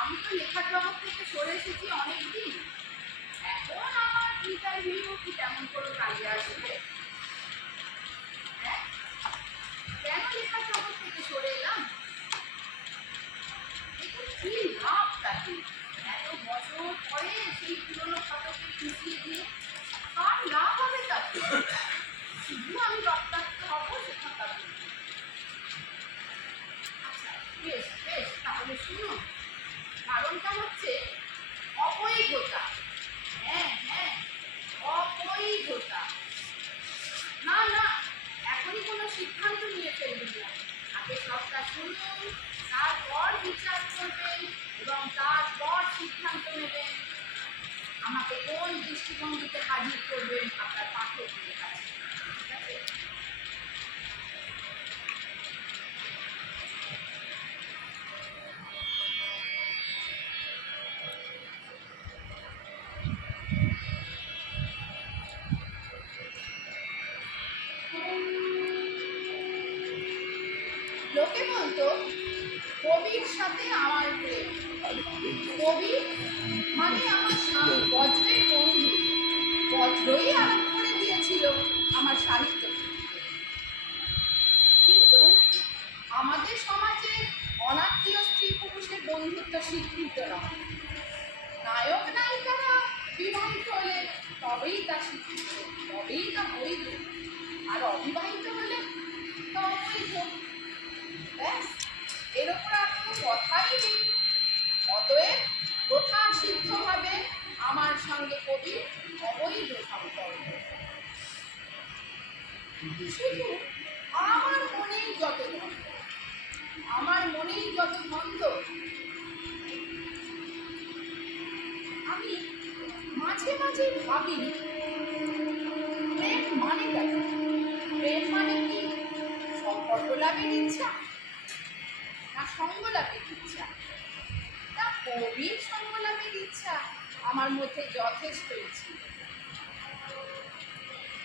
আমি তো লেখার জগৎ থেকে সরে এসেছি অনেকদিন। এখন আমার ইন্টারভিউ কি তেমন কোনো কাজে আসবে? হ্যাঁ, কেন লেখার জগৎ থেকে সরে এলাম? দেখুন কি লাভ তাকে, এত বছর পরে সেই পুরোনো ফটোকে খুঁজিয়ে দিয়ে কার লাভ হবে তাকে? শুধু আমি রক্তাক্ত হবো সেটা। আচ্ছা, বেশ বেশ, তাহলে শুনুন, কারণটা হচ্ছে অবৈধতা। হ্যাঁ হ্যাঁ, অবৈধতা। না না, এখনই কোনো সিদ্ধান্ত নিয়ে ফেলবেন না। আগে সবটা শুনুন, তারপর বিচার করবেন এবং তারপর সিদ্ধান্ত নেবেন আমাকে কোন দৃষ্টিভঙ্গিতে হাজির করবেন আপনার পাঠকদের কাছে। ঠিক আছে? লোকে বলতো কবির সাথে আমার প্রেম। কবি মানে আমার স্বামী, বজ্রের বন্ধু। বজ্রই আরম্ভ করে দিয়েছিল আমার সাহিত্য। কিন্তু আমাদের সমাজে অনাত্মীয় স্ত্রী পুরুষের বন্ধুত্ব স্বীকৃত নয়। নায়ক নায়িকারা বিবাহিত হলে তবেই তা স্বীকৃত, তবেই তা বৈধ। আর অবিবাহিত হলে তা অবৈধ। ব্যাস, এর ওপর আর কোনো কথাই নেই। অতএব প্রথা সিদ্ধভাবে আমার সঙ্গে কবির অবৈধ সম্পর্ক। শুধু আমার মনেই যত দ্বন্দ্ব, আমার মনেই যত দ্বন্দ্ব। আমি মাঝে মাঝে ভাবি, প্রেম মানে কি? প্রেম মানে কি সম্পর্ক লাভের ইচ্ছা, না সঙ্গ লাভের ইচ্ছা? তা কবির সঙ্গ লাভের ইচ্ছা আমার মধ্যে যথেষ্টই ছিল।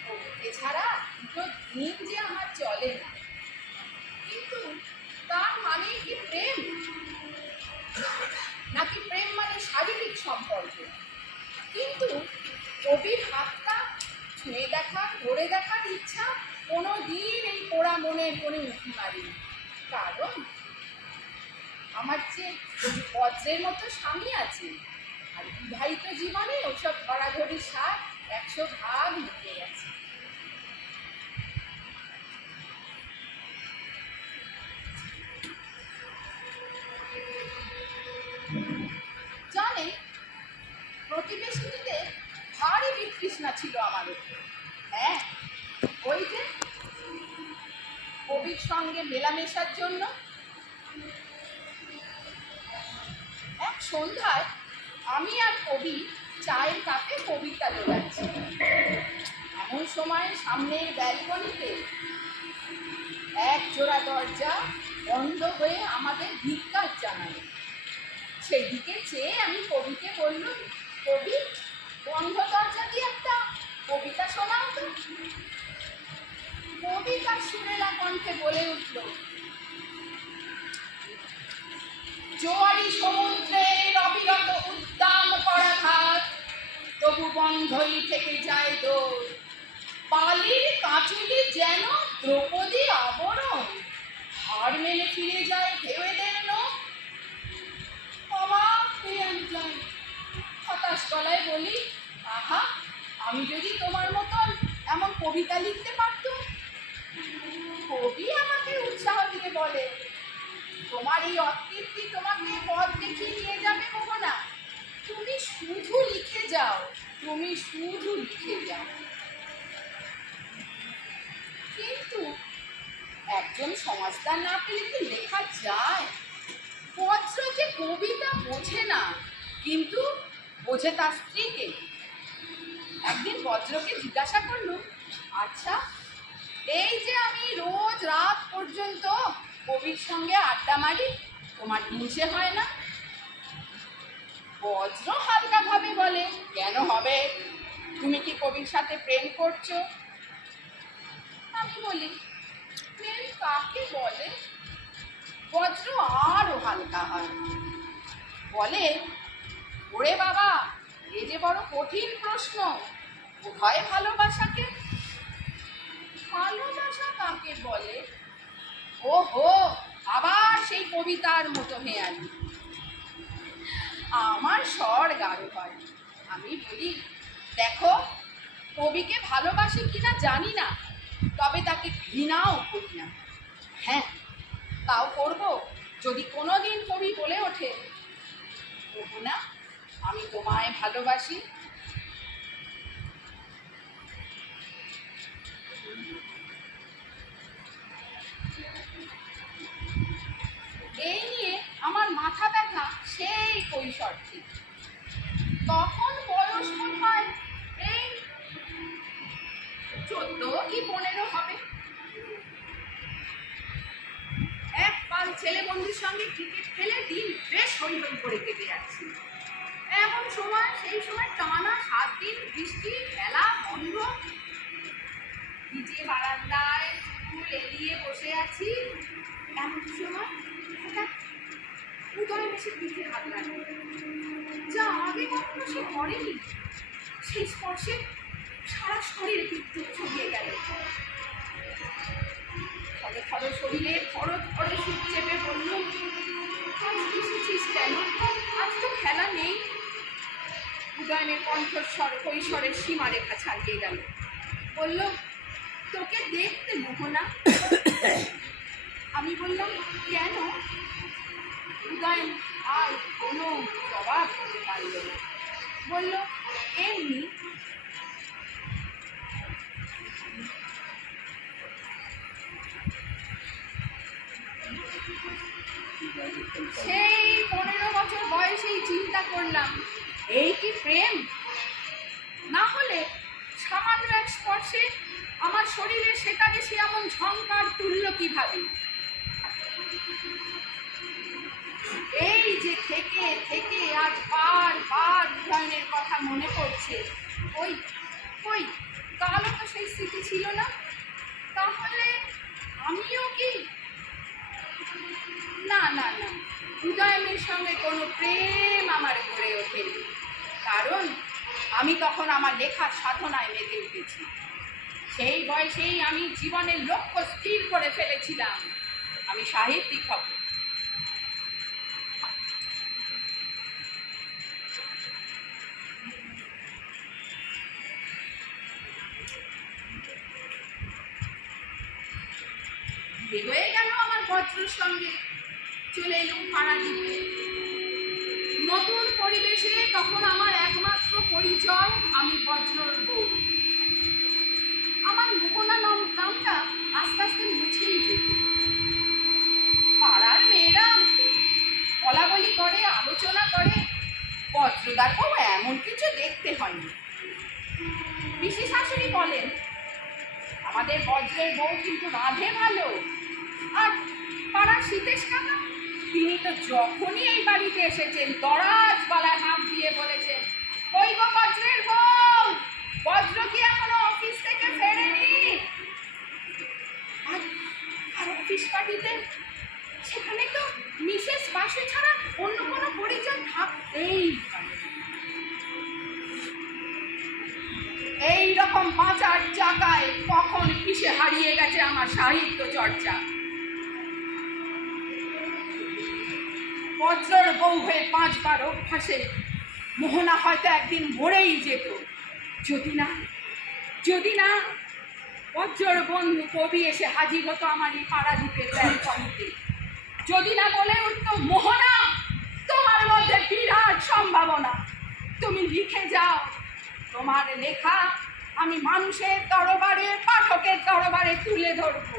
কবিকে ছাড়া দুটো দিন যে আমার চলে না। কিন্তু তার মানে কি প্রেম? নাকি প্রেম মানে শারীরিক সম্পর্ক? কিন্তু কবির হাতটা ছুঁয়ে দেখার, ধরে দেখার ইচ্ছা কোনো দিন এই পোড়া মনের কোণে উঁকি মারিনি। কারণ আমার যে বজ্রের মতো স্বামী আছে, আর বিবাহিত জীবনে ওসব ধরাধরি স্বাদ 100 ভাগ মিটে গেছে। জানেন, প্রতিবেশীদের ভারী বিতৃষ্ণা ছিল আমার উপর। হ্যাঁ, ওই যে কবির সঙ্গে মেলামেশার জন্য। এক সন্ধ্যায় আমি আর কবি চায়ের কাপে কবিতা দোলাচ্ছি। এমন সময় সামনের ব্যালকনিতে এক জোড়া দরজা বন্ধ হয়ে আমাদের ধিক্কার জানালো। সেদিকে চেয়ে আমি কবিকে বললুম, কবি, বন্ধ দরজা দিয়ে একটা কবিতা শোনাও তো। কবি তার সুরেলা কণ্ঠে বলে উঠল, জোয়ারি সমুদ্রের অবিরত উদ্দাম করাঘাত, তবু বন্ধই থেকে যায় দোল। বালির কাঁচুলি যেন দ্রৌপদী আবরণ, হার মেনে ফিরে যায় ঢেউয়েদের নখ। অবাক হয়ে আমি যাই, হতাশ গলায় বলি, আহা, আমি যদি তোমার মতন এমন কবিতা লিখতে পারতুম। কবি আমাকে উৎসাহ দিয়ে বলে, তোমার এই অকৃতি তোমাকে পথ দেখিয়ে নিয়ে যাবে মোহনা। তুমি শুধু লিখে যাও, তুমি শুধু লিখে যাও। কিন্তু একজন সমাজদার না পেলে কি লেখা যায়? কবিতা বোঝে না, কিন্তু বোঝে তার স্ত্রীকে। একদিন বজ্রকে জিজ্ঞাসা করলো, আচ্ছা, এই যে আমি রোজ রাত পর্যন্ত কবির সঙ্গে আড্ডা মারি, তোমার হিংসে হয় না? বজ্র হালকাভাবে বলে, কেন হবে? তুমি কি কবির সাথে প্রেম করছো? আমি বলি, প্রেম কাকে বলে? বজ্র আরো হালকা হয়, বলে, ওরে বাবা, এ যে বড় কঠিন প্রশ্ন। কোথায় ভালোবাসাকে? ভালোবাসা কাকে বলে? ওহো, আবার সেই কবিতার মতো হেঁয়ালি। আমার স্বর গাঢ় হয়। আমি বলি, দেখো, কবিকে ভালোবাসি কিনা জানি না, তবে তাকে ঘৃণাও করি না। হ্যাঁ, তাও করব যদি কোনোদিন কবি বলে ওঠে, মোহনা, আমি তোমায় ভালোবাসি। এই নিয়ে আমার মাথা ব্যথা সেই কৈশোর থেকে। তখন বয়স বোধ হয় এই 14 কি 15 হবে। এক পাল ছেলে বন্ধুর সঙ্গে ক্রিকেট খেলে দিন বেশ হই হই করে কেটে যাচ্ছে। এমন সময়, সেই সময় টানা 7 দিন বৃষ্টি, খেলা বন্ধ। নিচে বারান্দায় চুল এলিয়ে বসে আছি। এমন সময় হঠাৎ উদয় এসে পিঠে হাত লাগলো, যা আগে কখনো সে করেনি। সেই স্পর্শে সারা শরীর বিদ্যুৎ ছড়িয়ে গেল। থরে থরে শরীরে থরে থরে শীত চেপে বলল, আজ এসেছিস কেন? আজ তো খেলা নেই। উদয়নের কণ্ঠস্বর কৈশোরের সীমারেখা ছাড়িয়ে গেল। বলল, তোকে দেখতে মোহনা। আমি বললাম, কেন? উদয়ন আর কোনো জবাব দিতে পারল না। বলল, এমনি। সেই 15 বছর বয়সেই চিন্তা করলাম, এই কি প্রেম? না হলে সামান্য এক স্পর্শে আমার শরীরে সেটাকে সে এমন ঝংকার তুলল কিভাবে? এই যে থেকে থেকে আজ বারবার উদয়নের কথা মনে পড়ছে। ওই ওই কালও তো সেই স্মৃতি ছিল না। তাহলে আমিও কি? না না না, উদয়নের সঙ্গে কোনো প্রেম আমার গড়ে ওঠেনি। কারণ আমি তখন আমার লেখার সাধনায় মেতে উঠেছি। সেই বয়সেই আমি জীবনের লক্ষ্য স্থির করে ফেলেছিলাম, আমি সাহিত্যিক হব। হয়ে গেল আমার বজ্রর সঙ্গে। চলে এলুম পাড়াদ্বীপে। নতুন পরিবেশে তখন আমার একমাত্র পরিচয় আমি বজ্রর বউ। আমার মোহনা নামটা আস্তে আস্তে মুছেই যেত। পাড়ার মেয়েরা বলাবলি করে, আলোচনা করে, বজ্রদার বউ এমন কিছু দেখতে হয়নি। পিসি শাশুড়ি বলেন, আমাদের বজ্রের বউ কিন্তু রাঁধে ভালো। আর পাড়ার সীতেশ কাকা, তিনি তো যখনই এই বাড়িতে এসেছেন দরাজ গলায় হাত দিয়ে বলেছেন, ওই গো বজ্রের বউ, বজ্র কি এখনো অফিস থেকে ফেরেনি? আর অফিস পার্টিতে সেখানে তো মিসেস বাসু ছাড়া অন্য কোনো পরিচয় থাকতেই পারে। এইরকম পাঁচার চাকায় কখন পিছে হারিয়ে গেছে আমার সাহিত্য চর্চা। বজ্রর বউ হয়ে 5 বার অভ্যাসে মোহনা হয়তো একদিন মরেই যেত, যদি না বজ্রর বন্ধু কবি এসে হাজির হতো আমার এই পাড়াদ্বীপের ব্যালকনিতে। যদি না বলে উঠতো, মোহনা, তোমার মধ্যে বিরাট সম্ভাবনা, তুমি লিখে যাও। তোমার লেখা আমি মানুষের দরবারে, পাঠকের দরবারে তুলে ধরব।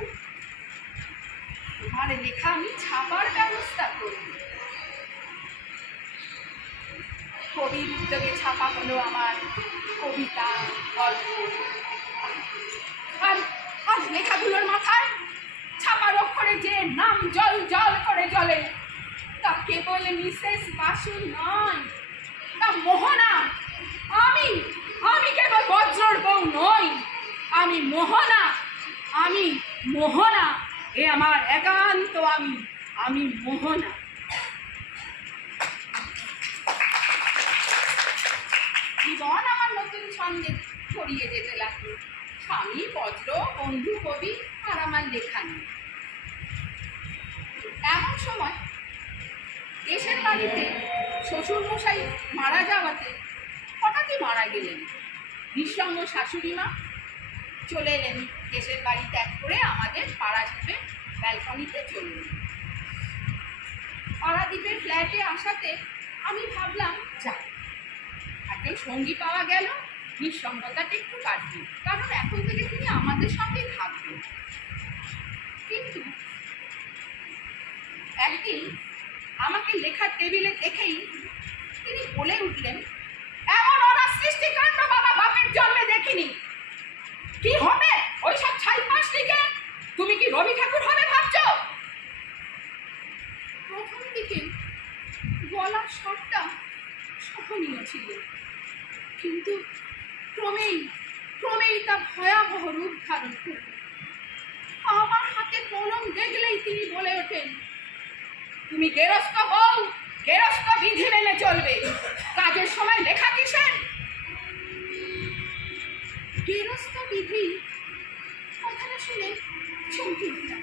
তোমার লেখা আমি ছাপার ব্যবস্থা করব। কবির উদ্যোগে ছাপা হলো আমার কবিতা, গল্প। আর আজ লেখাগুলোর মাথায় ছাপার অক্ষরে যে নাম জল জল করে জ্বলে, তা কেবল মিসেস বাসু নয়, তা মোহনা। আমি আমি কেবল বজ্রর বউ নই, আমি মোহনা, আমি মোহনা। এ আমার একান্ত আমি মোহনা। জীবন আমার নতুন ছন্দে ছড়িয়ে যেতে লাগলো। স্বামী বজ্র, বন্ধু কবি, আর আমার লেখা নেই। এমন সময় দেশের বাড়িতে শ্বশুরমশাই মারা যাওয়াতে হঠাৎই মারা গেলেন। নিঃসঙ্গ শাশুড়ি মা চলে এলেন দেশের বাড়ি ত্যাগ করে আমাদের পাড়াদ্বীপে ব্যালকনিতে চললেন। পাড়াদ্বীপের ফ্ল্যাটে আসাতে আমি ভাবলাম, যাক, একজন সঙ্গী পাওয়া গেল, নিঃসঙ্গতাটা একটু কাটবে, কারণ এখন থেকে তিনি আমাদের সঙ্গেই থাকবেন। কিন্তু একদিন আমাকে লেখার টেবিলে দেখেই তিনি বলে উঠলেন, এমন অনার সৃষ্টিকাণ্ড বাবা বাপের জন্মে দেখিনি। কি হবে ওইসব ছাইপাশ লিখে? তুমি কি রবি ঠাকুর হবে ভাবছো? প্রথম দিকে গলার স্বরটা সহনীয় ছিল, কিন্তু ক্রমেই তা ভয়াবহ রূপ ধারণ করল। আমার হাতে কলম দেখলেই তিনি বলে ওঠেন, তুমি গেরস্ত বউ, গেরস্ত বিধি মেনে চলবে, কাজের সময় লেখা কিসের? গেরস্ত বিধি কথাটা শুনে চমকে উঠলাম।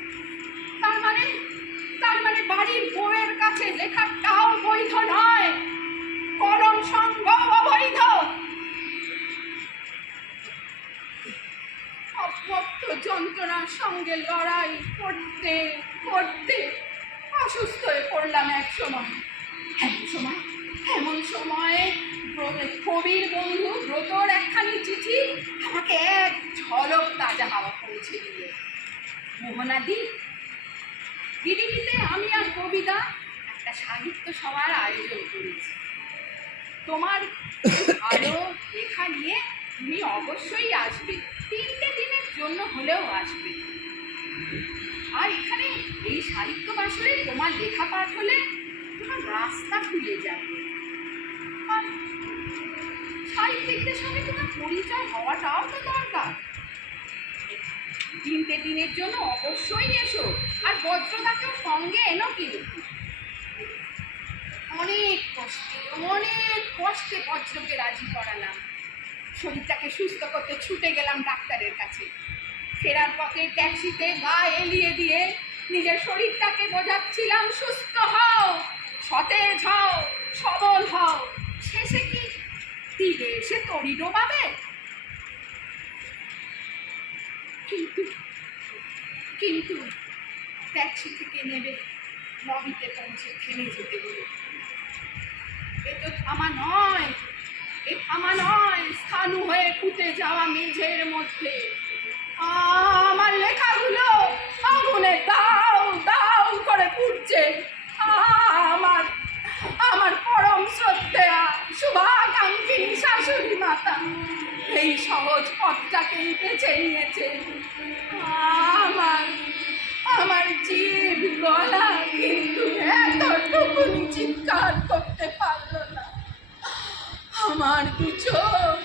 তার মানে বাড়ির বউয়ের কাছে লেখাটাও বৈধ নয়, করণ সঙ্গ অবৈধ। অব্যক্ত যন্ত্রণার সঙ্গে লড়াই করতে করতে অসুস্থ হয়ে পড়লাম এক সময়। এমন সময়ে কবির বন্ধু ব্রতর একখানি চিঠি আমাকে এক ঝলক তাজা হাওয়া পৌঁছে দিল। মোহনাদি, দিদিতে আমি আর কবিতা একটা সাহিত্য সভার আয়োজন করেছি। তোমার ভালো লেখা নিয়ে তুমি অবশ্যই আসবে, 3 দিনের জন্য হলেও আসবে। আর এখানে এই সাহিত্য বাসরে তোমার লেখা পাঠ হলে তোমার রাস্তা খুলে যাবে। আর সাহিত্যিকদের সঙ্গে তোমার পরিচয় হওয়াটাও তো দরকার। 3 দিনের জন্য অবশ্যই এসো, আর বজ্রদাকেও সঙ্গে এনো কিন্তু। অনেক কষ্টে বজ্রকে রাজি করালাম। শরীরটাকে সুস্থ করতে ছুটে গেলাম ডাক্তারের কাছে। ফেরার পথে ট্যাক্সিতে গা এলিয়ে দিয়ে নিজের শরীরটাকে বোঝাচ্ছিলাম, সুস্থ হও, সতেজ হও, সবল হও। শেষে কি তীরে এসে তরি ডোবাবে? কিন্তু ট্যাক্সি থেকে নেবে লবিতে পৌঁছে থেমে যেতে হলো। এ থামা নয়, স্থানু হয়ে পুঁতে যাওয়া মেঝের মধ্যে আমার লেখাগুলো আগুনে দাউ দাউ করে পুড়ছে। আমার পরম শ্রদ্ধেয়া শুভাকাঙ্ক্ষিনী শাশুড়ি মাতা এই সহজ পথটাকেই বেছে নিয়েছে। আমার জিভ গলা কিন্তু এতটুকুনি চিৎকার করতে পারল না। আমার 2 চোখ